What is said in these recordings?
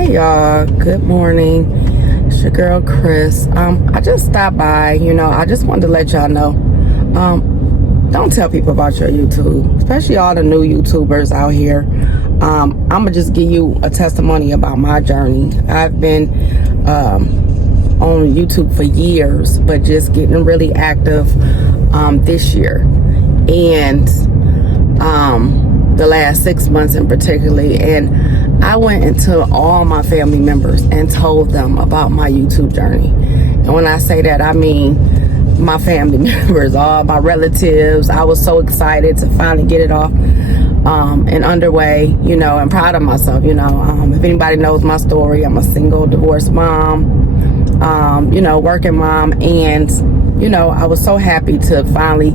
Hey y'all, good morning. It's your girl Chris. I just stopped by, I just wanted to let y'all know. Don't tell people about your YouTube, especially all the new YouTubers out here. I'm gonna just give you a testimony about my journey. I've been on YouTube for years, but just getting really active this year. And the last 6 months in particularly, and I went into all my family members and told them about my YouTube journey. And when I say that, I mean my family members, all my relatives. I was so excited to finally get it off and underway, and proud of myself. If anybody knows my story, I'm a single divorced mom, working mom, and I was so happy to finally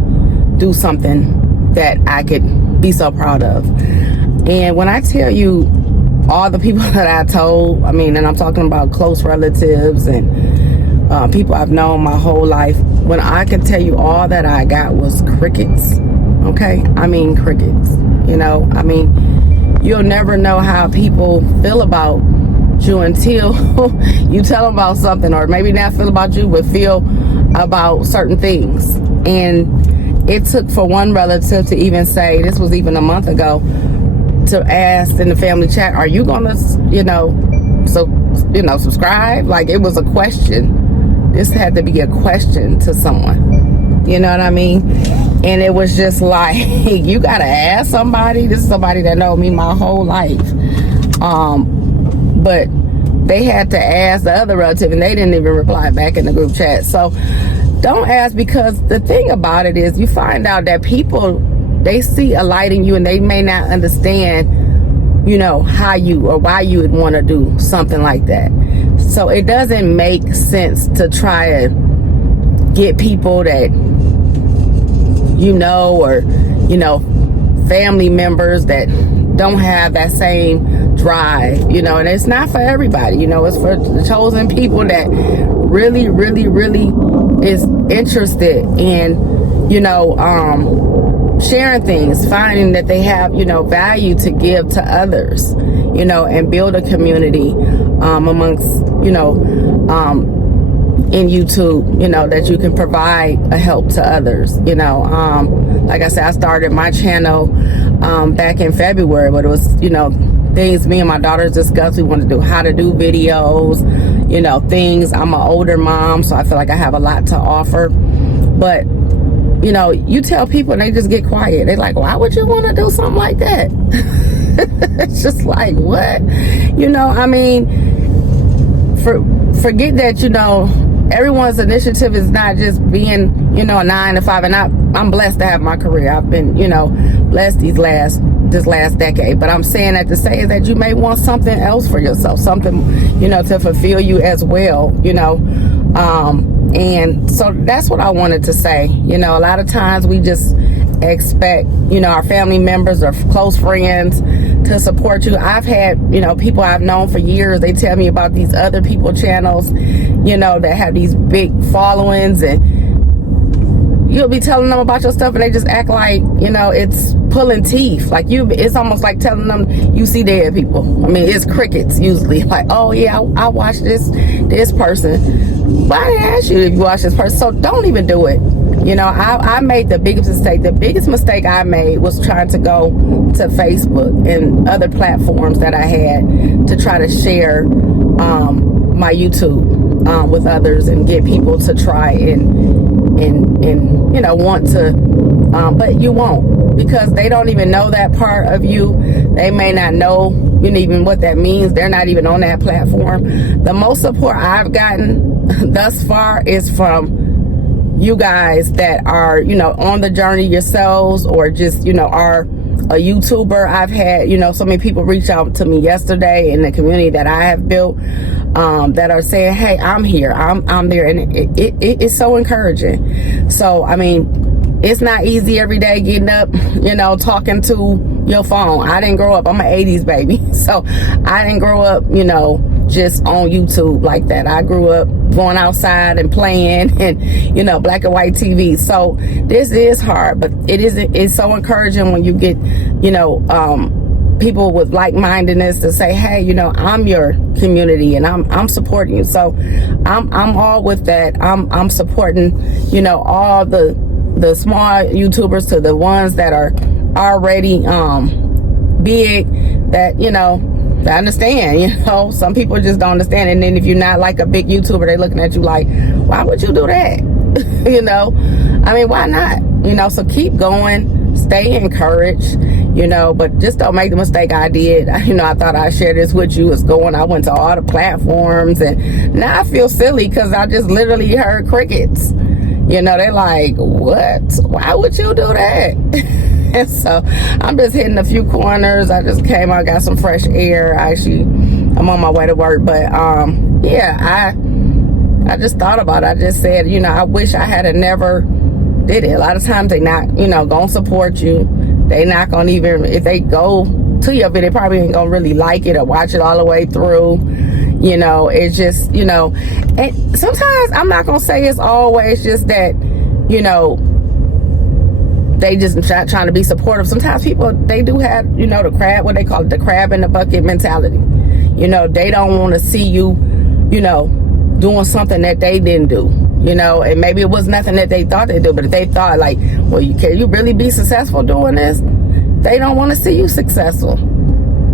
do something that I could be so proud of. And when I tell you all the people that I told, and I'm talking about close relatives and people I've known my whole life, when I could tell you all that I got was crickets. Okay? Crickets. You'll never know how people feel about you until you tell them about something, or maybe not feel about you, but feel about certain things. And it took for one relative to even say, this was even a month ago, to ask in the family chat, are you gonna, subscribe? Like, it was a question. This had to be a question to someone. You know what I mean? And it was just like, you gotta ask somebody. This is somebody that knows me my whole life. But they had to ask the other relative, and they didn't even reply back in the group chat. So don't ask, because the thing about it is, you find out that people, they see a light in you, and they may not understand, how you or why you would want to do something like that. So it doesn't make sense to try to get people that or family members that don't have that same drive, and it's not for everybody. It's for the chosen people that really, really, really is interested in, sharing things, finding that they have, value to give to others, and build a community amongst, in YouTube, that you can provide a help to others. Like I said, I started my channel back in February, but it was, things me and my daughters discussed. We wanted to do how to do videos, things. I'm an older mom, so I feel like I have a lot to offer. But you tell people and they just get quiet. They're like, why would you want to do something like that? It's just like, what? Forget that, everyone's initiative is not just being, a 9 to 5. And I'm blessed to have my career. I've been, blessed this last decade. But I'm saying that to say is that you may want something else for yourself, something, to fulfill you as well, and so that's what I wanted to say. A lot of times we just expect, our family members or close friends to support you. I've had, people I've known for years, they tell me about these other people channels, that have these big followings, and you'll be telling them about your stuff and they just act like, it's pulling teeth. Like it's almost like telling them you see dead people. It's crickets usually. Like, oh yeah, I watched this person. But I didn't ask you if you watched this person, so don't even do it. I made the biggest mistake. The biggest mistake I made was trying to go to Facebook and other platforms that I had to try to share my YouTube with others and get people to try and want to, but you won't, because they don't even know that part of you. They may not know even what that means. They're not even on that platform. The most support I've gotten thus far is from you guys that are, on the journey yourselves, or just, are a YouTuber. I've had, so many people reach out to me yesterday in the community that I have built, that are saying, hey, I'm here, I'm there. And it's so encouraging. So, it's not easy every day getting up, talking to your phone. I didn't grow up, I'm an 80s baby. So I didn't grow up, just on YouTube like that. I grew up going outside and playing and, black and white TV. So this is hard, but it's so encouraging when you get, people with like-mindedness to say, hey, you know, I'm your community and I'm supporting you. So I'm all with that. I'm supporting, you know, all the small YouTubers to the ones that are already big, that, you know, I understand. You know, some people just don't understand. And then if you're not like a big YouTuber, they're looking at you like, why would you do that? You know, I mean, why not? You know, so keep going, stay encouraged, you know, but just don't make the mistake I did. You know, I thought I'd share this with you. I went to all the platforms, and now I feel silly because I just literally heard crickets. You know, they're like, what? Why would you do that? And so I'm just hitting a few corners. I just came out, got some fresh air. I'm on my way to work. But yeah, I just thought about it. I just said, you know, I wish I had never did it. A lot of times they not, you know, gonna support you. They not gonna even, if they go to your video, they probably ain't gonna really like it or watch it all the way through. You know, it's just, you know, and sometimes I'm not gonna say it's always just that, you know, they just trying to be supportive. Sometimes people, they do have, you know, what they call it, the crab in the bucket mentality. You know, they don't want to see you, you know, doing something that they didn't do, you know, and maybe it was nothing that they thought they'd do, but if they thought like, well, can you really be successful doing this? They don't want to see you successful.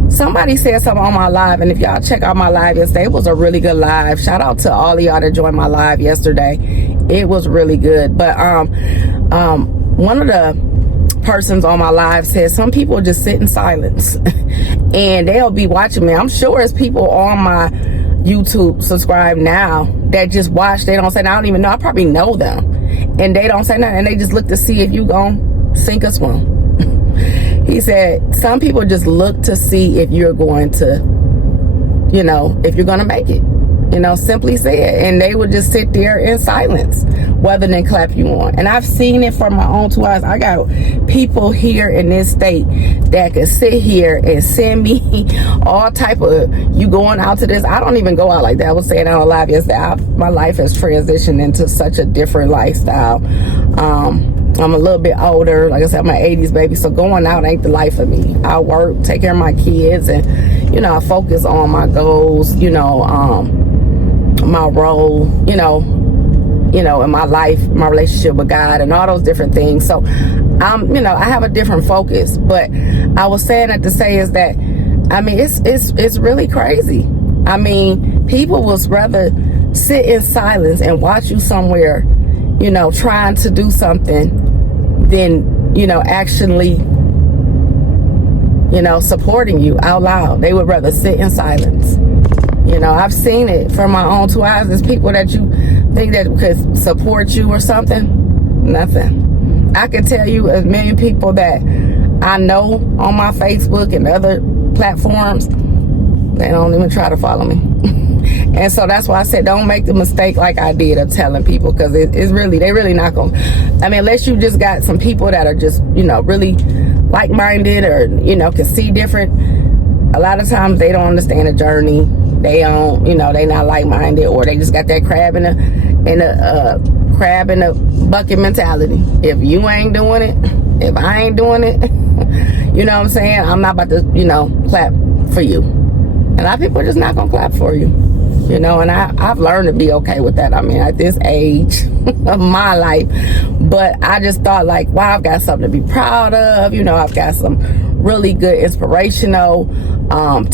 Somebody said something on my live, and if y'all check out my live yesterday, it was a really good live. Shout out to all of y'all that joined my live yesterday. It was really good. But one of the persons on my live said some people just sit in silence and they'll be watching me. I'm sure it's people on my YouTube subscribe now that just watch. They don't say, I don't even know. I probably know them, and they don't say nothing, and they just look to see if you gon' sink or swim. He said some people just look to see if you're going to, you know, if you're going to make it. You know, simply said. And they would just sit there in silence rather than clap you on. And I've seen it from my own 2 eyes. I got people here in this state that can sit here and send me all type of, you going out to this. I don't even go out like that. I was saying out live yesterday, my life has transitioned into such a different lifestyle. I'm a little bit older. Like I said, I'm an 80s baby. So going out ain't the life for me. I work, take care of my kids, and, you know, I focus on my goals, you know, my role, you know, in my life, my relationship with God and all those different things. So you know, I have a different focus. But I was saying that to say is that, I mean, it's really crazy. I mean, people would rather sit in silence and watch you somewhere, you know, trying to do something than, you know, actually, you know, supporting you out loud. They would rather sit in silence. You know, I've seen it from my own 2 eyes. There's people that you think that could support you or something. Nothing. I can tell you a million people that I know on my Facebook and other platforms, they don't even try to follow me. And so that's why I said, don't make the mistake like I did of telling people, because it's really, they really not going to, I mean, unless you just got some people that are just, you know, really like-minded or, you know, can see different. A lot of times they don't understand the journey. They don't, you know, they not like-minded, or they just got that crab in the bucket mentality. If you ain't doing it, if I ain't doing it, you know what I'm saying? I'm not about to, you know, clap for you. And a lot of people are just not gonna clap for you, you know. And I've learned to be okay with that. I mean, at this age of my life, but I just thought like, wow, I've got something to be proud of. You know, I've got some really good inspirational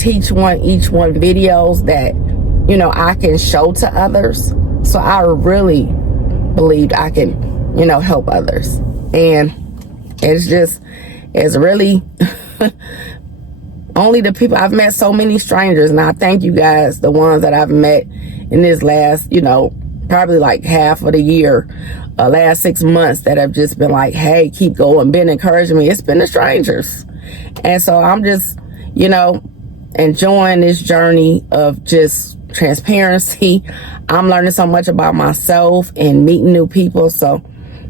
each one videos that, you know, I can show to others. So I really believed I can, you know, help others. And it's really only the people I've met, so many strangers, and I thank you guys, the ones that I've met in this last, you know, probably like half of the year, last 6 months, that have just been like, hey, keep going, been encouraging me. It's been the strangers. And so I'm just, you know, enjoying this journey of just transparency. I'm learning so much about myself and meeting new people. So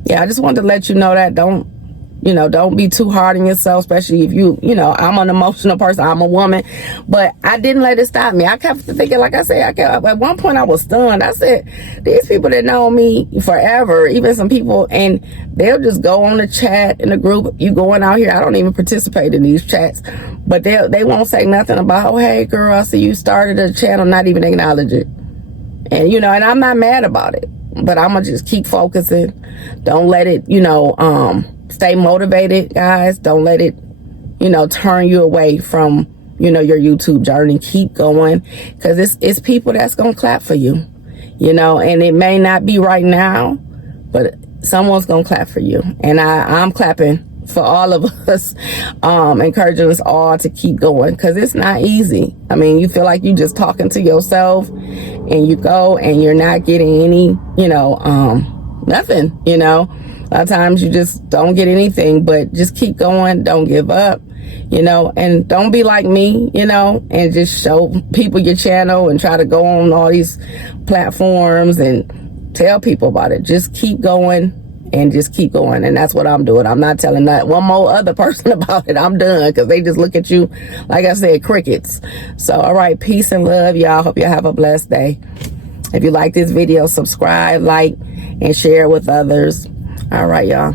yeah, I just wanted to let you know that don't You know, don't be too hard on yourself, especially if you know, I'm an emotional person, I'm a woman, but I didn't let it stop me. I kept thinking, like I said, at one point I was stunned. I said, these people that know me forever, even some people, and they'll just go on the chat in the group. You going out here, I don't even participate in these chats, but they won't say nothing about, oh, hey girl, I see you started a channel, not even acknowledge it. And, you know, and I'm not mad about it, but I'm gonna just keep focusing. Don't let it, you know, stay motivated, guys. Don't let it, you know, turn you away from, you know, your YouTube journey. Keep going, because it's people that's gonna clap for you, you know, and it may not be right now, but someone's gonna clap for you. And I'm clapping for all of us, encouraging us all to keep going, because it's not easy. I mean, you feel like you just talking to yourself, and you go and you're not getting any, you know, nothing, you know. A lot of times you just don't get anything, but just keep going. Don't give up, you know, and don't be like me, you know, and just show people your channel and try to go on all these platforms and tell people about it. Just keep going and just keep going. And that's what I'm doing. I'm not telling that one more other person about it. I'm done, because they just look at you, like I said, crickets. So, all right, peace and love, y'all. Hope y'all have a blessed day. If you like this video, subscribe, like, and share with others. All right, y'all.